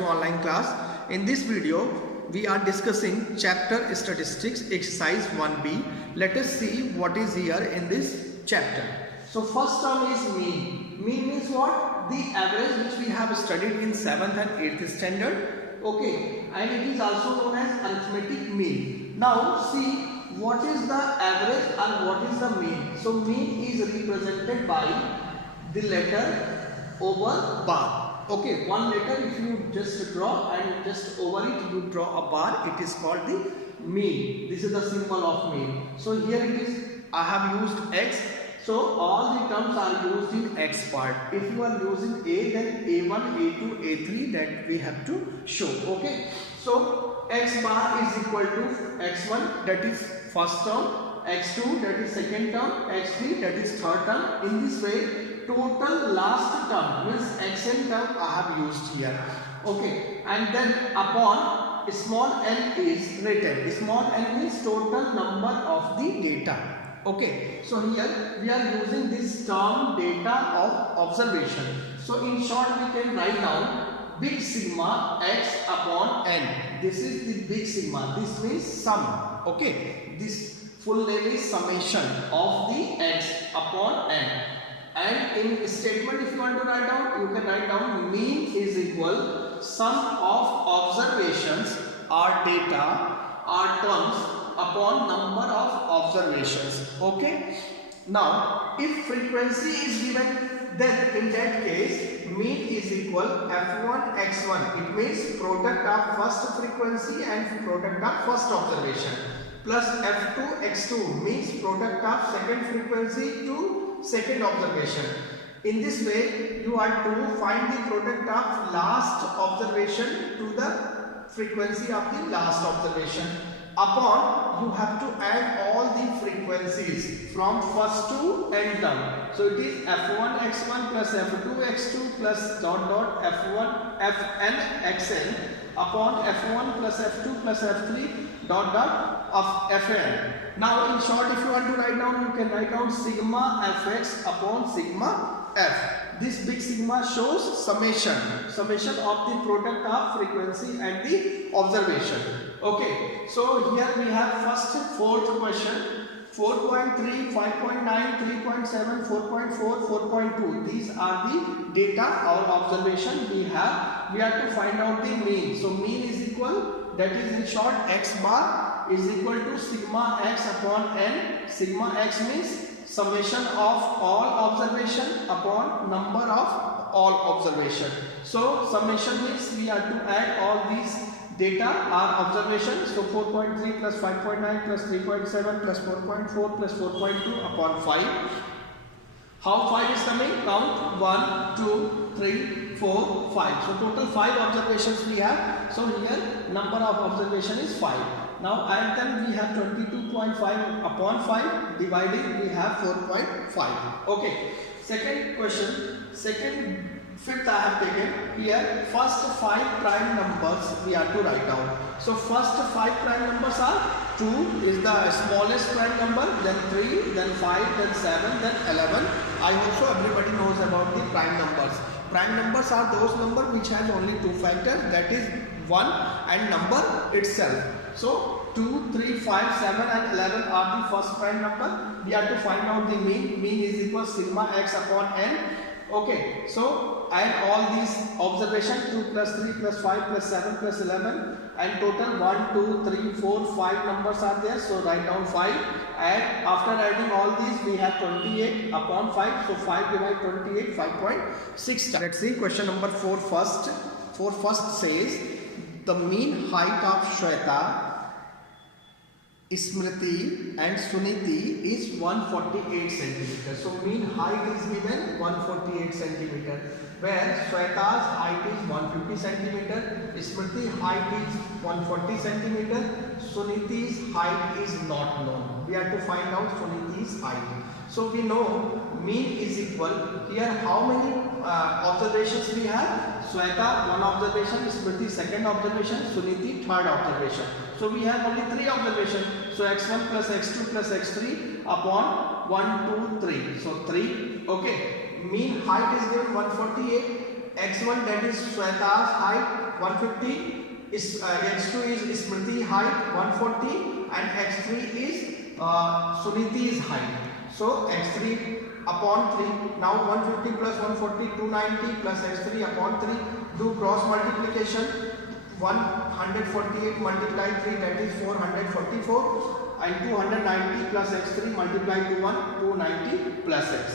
to online class. In this video, we are discussing chapter statistics exercise 1B. Let us see what is here in this chapter. So first term is mean. Mean means what? The average which we have studied in 7th and 8th standard. Okay, and it is also known as arithmetic mean. Now see what is the average and what is the mean. So mean is represented by the letter over bar. Okay, one letter if you just draw and just over it you draw a bar, it is called the mean. This is the symbol of mean. So here it is, I have used x. So all the terms are used in x part. If you are using a, then a1, a2, a3 that we have to show. Okay. So x bar is equal to x1, that is first term, x2 that is second term, x3 that is third term. In this way, total last term means xn term I have used here. Okay. And then upon small n is written. Small n means total number of the data. Okay, so here we are using this term data of observation. So in short we can write down big sigma x upon n. This is the big sigma. This means sum. Okay, this full name is summation of the x upon n. And in statement if you want to write down, you can write down mean is equal sum of observations or data or terms upon number of observations. Okay. Now, if frequency is given, then in that case, mean is equal f1 x1. It means product of first frequency and product of first observation. Plus f2 x2 means product of second frequency to second observation. In this way, you are to find the product of last observation to the frequency of the last observation. Upon, you have to add all the frequencies from first to n term. So it is f1 x1 plus f2 x2 plus dot dot f1 fn xn upon f1 plus f2 plus f3 dot dot of fn. Now in short, if you want to write down, you can write down sigma fx upon sigma f. This big sigma shows summation of the product of frequency and the observation. Okay, so here we have first fourth question, 4.3, 5.9, 3.7, 4.4, 4.2. These are the data or observation we have. We have to find out the mean. So mean is equal, that is in short, x bar is equal to sigma x upon n. Sigma x means summation of all observation upon number of all observation. So summation means we have to add all these data or observation. So 4.3 plus 5.9 plus 3.7 plus 4.4 plus 4.2 upon 5. How 5 is coming? Count 1, 2, 3, 4, 5. So total 5 observations we have. So here number of observation is 5. Now add them, we have 22.5 upon 5, dividing we have 4.5. Okay. Second question, fifth I have taken here. First 5 prime numbers we have to write down. So first 5 prime numbers are 2 is the smallest prime number, then 3, then 5, then 7, then 11. I hope so everybody knows about the prime numbers. Prime numbers are those numbers which has only 2 factors, that is 1 and number itself. So 2, 3, 5, 7 and 11 are the first prime number. We have to find out the mean. Mean is equal sigma x upon n. Okay, so add all these observation, 2 plus 3 plus 5 plus 7 plus 11, and total 1, 2, 3, 4, 5 numbers are there. So write down 5. And after adding all these, we have 28 upon 5. So 5 divide 28, 5.6. Let's see question number 4 first. 4 first says the mean height of Shweta, Smriti and Suniti is 148 centimeter. So mean height is given 148 centimeter, where Shweta's height is 150 centimeter, Smriti height is 140 centimeter, Suniti's height is not known. We have to find out Suniti's height. So we know mean is equal. Here how many observations we have? Shweta 1 observation, Smriti 2nd observation, Suniti 3rd observation. So we have only 3 observations. So x1 plus x2 plus x3 upon 1, 2, 3. So 3. Okay. Mean height is given 148. x1 that is Shweta's height 150 is x2 is Smriti height 140 and x3 is Suniti's height. So x3 upon 3. Now 150 plus 140 290 plus x3 upon 3. Do cross multiplication. 148 multiply 3, that is 444, and 290 plus x3 multiply to 1, 290 plus x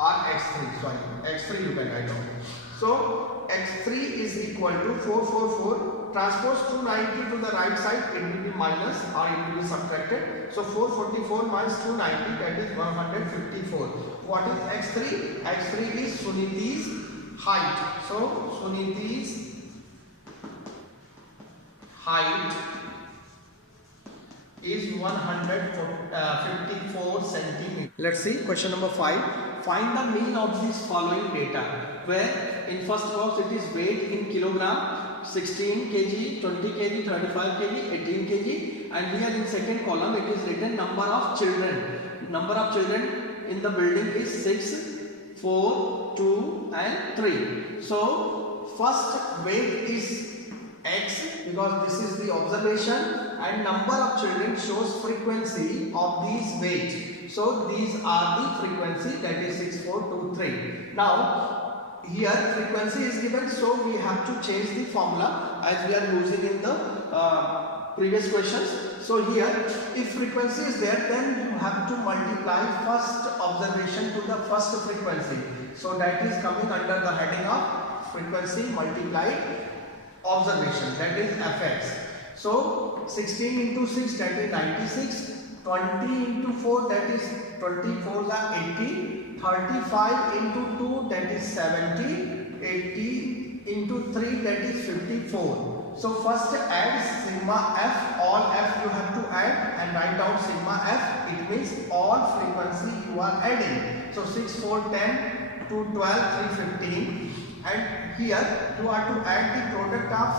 or x3, sorry, x3 you can write down. So x3 is equal to 444, transpose 290 to the right side, it will be minus or it will be subtracted. So 444 minus 290, that is 154. What is x3? x3 is Suniti's height. So Suniti's height is 154 centimeters. Let's see question number 5. Find the mean of this following data, where in first box it is weight in kilogram, 16 kg, 20 kg, 35 kg, 18 kg, and here in second column it is written number of children. Number of children in the building is 6, 4, 2 and 3. So first weight is x because this is the observation, and number of children shows frequency of these weight. So these are the frequency, that is 6, 4, 2, 3. Now here frequency is given, so we have to change the formula as we are using in the previous questions. So here if frequency is there, then you have to multiply first observation to the first frequency. So that is coming under the heading of frequency multiplied observation, that is fx. So 16 into 6, that is 96, 20 into 4, that is 24 are 80, 35 into 2, that is 70, 80 into 3, that is 54. So first add sigma f, all f you have to add and write down sigma f, it means all frequency you are adding. So 6, 4, 10, 2, 12, 3, 15. And here you are to add the product of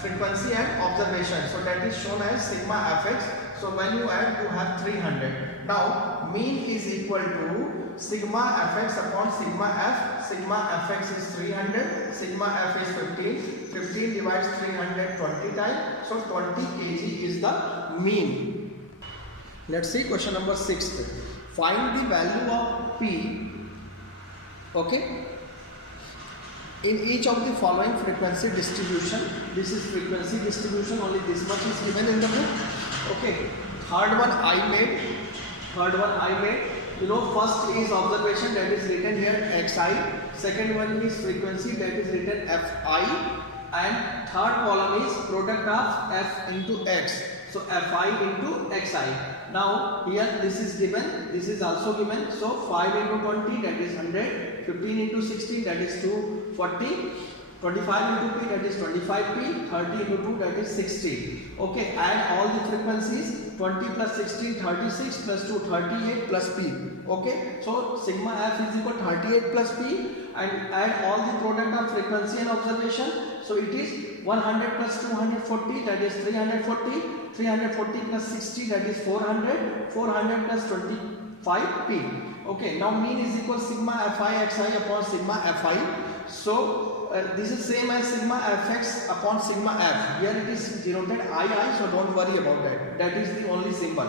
frequency and observation, so that is shown as sigma fx. So when you add, you have 300. Now mean is equal to sigma fx upon sigma f. Sigma fx is 300, sigma f is 15. 15 divides 300 20 times, so 20 kg is the mean. Let's see question number 6. Find the value of p, okay, in each of the following frequency distribution. This is frequency distribution, only this much is given in the book. Okay, third one I made. You know, first is observation, that is written here xi. Second one is frequency, that is written fi. And third column is product of f into x. So fi into xi. Now here this is given, this is also given. So 5 into 20, that is 100. 15 into 16, that is 240. 25 into p, that is 25p. 30 into 2, that is 60. Okay, add all the frequencies. 20 plus 16, 36 plus 2, 38 plus p. Okay, so sigma f is equal to 38 plus p, and add all the product of frequency and observation. So it is 100 plus 240, that is 340. 340 plus 60, that is 400. 400 plus 25p. Okay, now mean is equal sigma fi xi upon sigma fi. So this is same as sigma fx upon sigma f. Here it is denoted ii, so don't worry about that. That is the only symbol.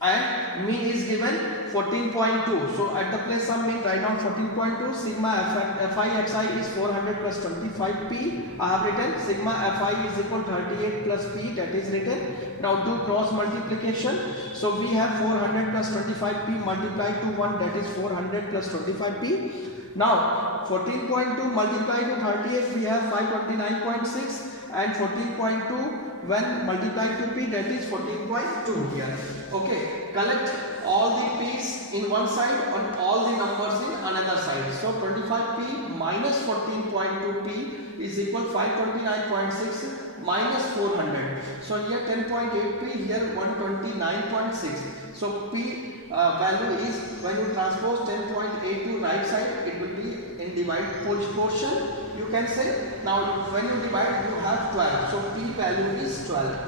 And mean is given 14.2. So at the place of mean, write down 14.2. Sigma fi xi is 400 plus 25p. I have written sigma fi is equal to 38 plus p. That is written. Now do cross multiplication. So we have 400 plus 25p multiplied to 1. That is 400 plus 25p. Now 14.2 multiplied to 38, we have 529.6, and 14.2 when multiplied to p, that is 14.2 here. Okay, collect all the p's in one side and all the numbers in another side. So 25p minus 14.2p is equal 529.6 minus 400. So here 10.8p, here 129.6. So p value is, when you transpose 10.8 to right side, it will be in divide portion, you can say. Now when you divide, you have 12. So p value is 12.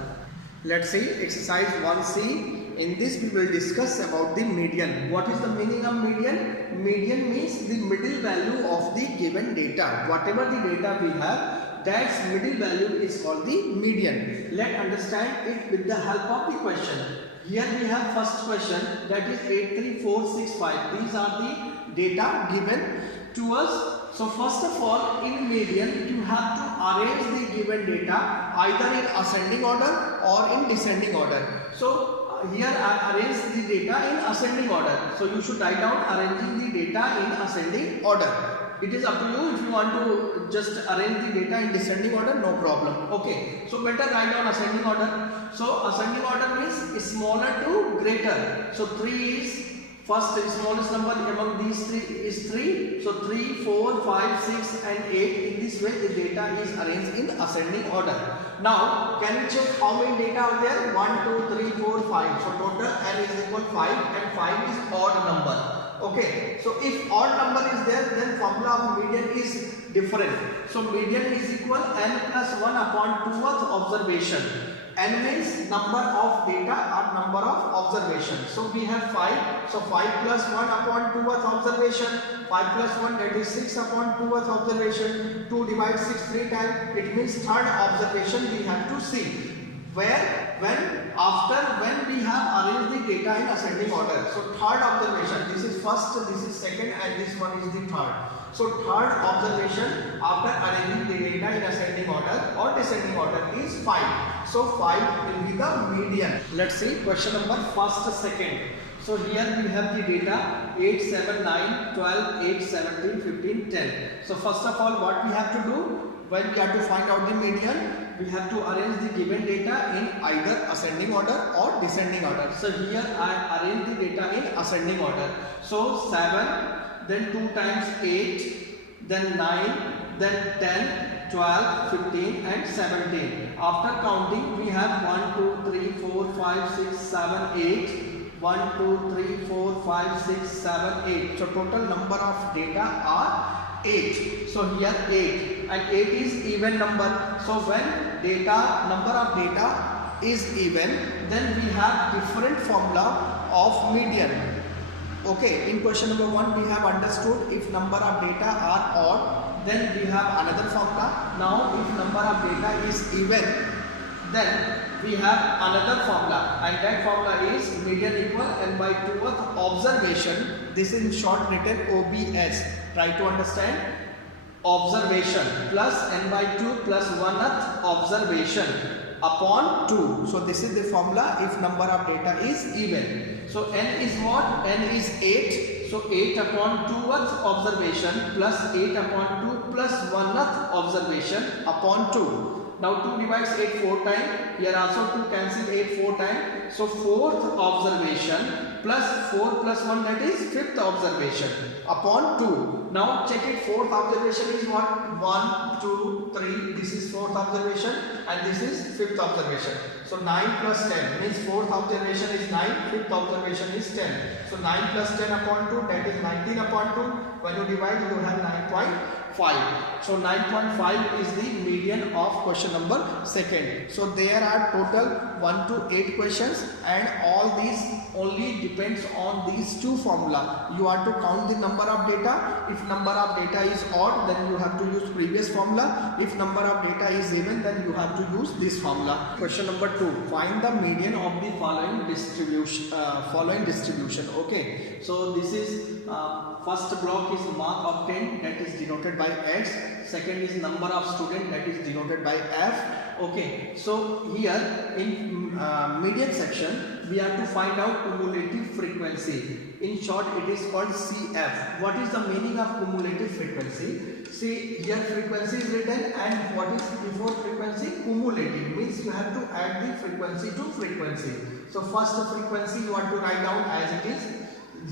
Let's see exercise 1c. In this we will discuss about the median. What is the meaning of median? Median means the middle value of the given data. Whatever the data we have, That's middle value is called the median. Let's understand it with the help of the question. Here we have first question, that is 83465. These are the data given to us. So first of all, in median you have to arrange the given data either in ascending order or in descending order. So here I arrange the data in ascending order. So you should write down arranging the data in ascending order. It is up to you. If you want to just arrange the data in descending order, no problem. Okay, so better write down ascending order. So ascending order means smaller to greater. So 3 is first smallest number among these three is 3. So 3, 4, 5, 6 and 8. In this way the data is arranged in ascending order. Now can you check how many data are there? 1, 2, 3, 4, 5. So total n is equal 5 and 5 is odd number. Okay, so if odd number is there, then formula of median is different. So median is equal n plus 1 upon 2th observation. N means number of data or number of observations. So we have 5. So 5 plus 1 upon 2th observation. 5 plus 1, that is 6 upon 2th observation. 2 divides 6 3 times. It means third observation we have to see. Where, when we have arranged the data in ascending order. So third observation, this is first, this is second and this one is the third. So third observation after arranging the data in ascending order or descending order is 5. So 5 will be the median. Let's see question number first, second. So here we have the data 8, 7, 9, 12, 8, 17, 15, 10. So first of all, what we have to do? When we have to find out the median, we have to arrange the given data in either ascending order or descending order. So here I arrange the data in ascending order. So 7, then 2 times 8, then 9, then 10, 12, 15 and 17. After counting, we have 1, 2, 3, 4, 5, 6, 7, 8. 1, 2, 3, 4, 5, 6, 7, 8. So total number of data are 8. So here 8 and 8 is even number. So when number of data is even, then we have different formula of median. Okay, in question number 1 we have understood if number of data are odd, then we have another formula. Now if number of data is even, then we have another formula, and that formula is median equal n by 2th observation. This is in short written OBS. Try to understand. Observation plus n by 2 plus 1th observation upon 2. So this is the formula if number of data is even. So n is what? N is 8. So 8 upon 2th observation plus 8 upon 2 plus 1th observation upon 2. Now 2 divides 8 4 times. Here also 2 cancel 8 4 times. So 4th observation plus 4 plus 1, that is 5th observation upon 2. Now check it. 4th observation is what? 1, 2, 3. This is 4th observation and this is 5th observation. So 9 plus 10 means 4th observation is 9, 5th observation is 10. So 9 plus 10 upon 2, that is 19 upon 2. When you divide, you have 9.5. So 9.5 is the median of question number second. So there are total 1 to 8 questions, and all these only depends on these two formula. You have to count the number of data. If number of data is odd, then you have to use previous formula. If number of data is even, then you have to use this formula. Question number 2. Find the median of the following distribution. Okay. So this is first block is mark obtained, that is denoted by X. Second is number of student, that is denoted by F. Okay, so here in median section we have to find out cumulative frequency. In short, it is called CF. What is the meaning of cumulative frequency? See, here frequency is written, and what is before frequency? Cumulative means you have to add the frequency to frequency. So first frequency you want to write down as it is.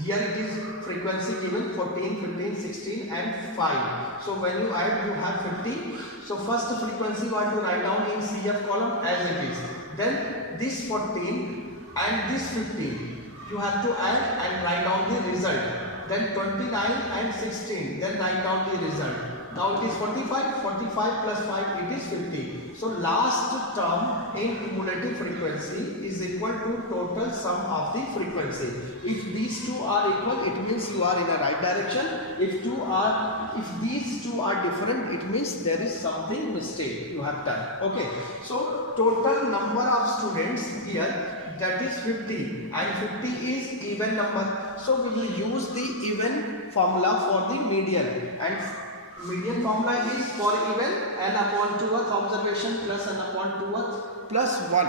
Here it is frequency given 14, 15, 16 and 5. So when you add, you have 50. So first frequency you want to write down in CF column as it is. Then this 14 and this 15 you have to add and write down the result. Then 29 and 16, then write down the result. Now it is 45, 45 plus 5, it is 50. So last term in cumulative frequency is equal to total sum of the frequency. If these two are equal, it means you are in a right direction. If these two are different, it means there is something mistake you have done. Okay. So total number of students here, that is 50, and 50 is even number. So we will use the even formula for the median, and median formula is for even n upon 2th observation plus n upon 2th plus 1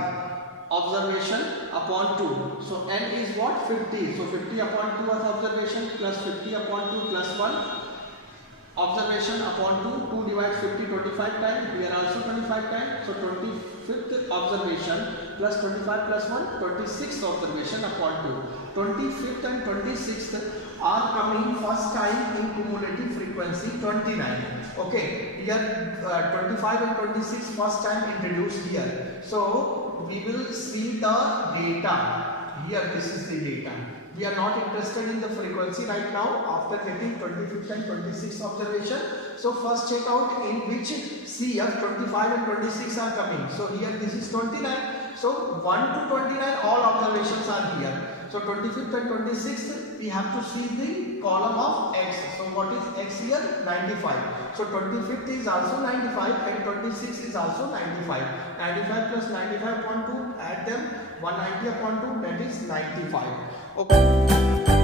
observation upon 2. So n is what? 50. So 50 upon 2th observation plus 50 upon 2 plus 1 observation upon 2. 2 divides 50 25 times. Here also 25 times. So 25th observation plus 25 plus 1 26th observation upon 2. 25th and 26th are coming first time in cumulative frequency 29. Okay, here 25 and 26 first time introduced here. So we will see the data. Here this is the data. We are not interested in the frequency right now after getting 25th and 26th observation. So first check out in which CF 25 and 26 are coming. So here this is 29. So 1 to 29 all observations are here. So 25th and 26th we have to see the column of X. So what is X here? 95. So 25th is also 95 and 26 is also 95. 95 plus 95 upon 2, add them, 190 upon 2, that is 95. Okay.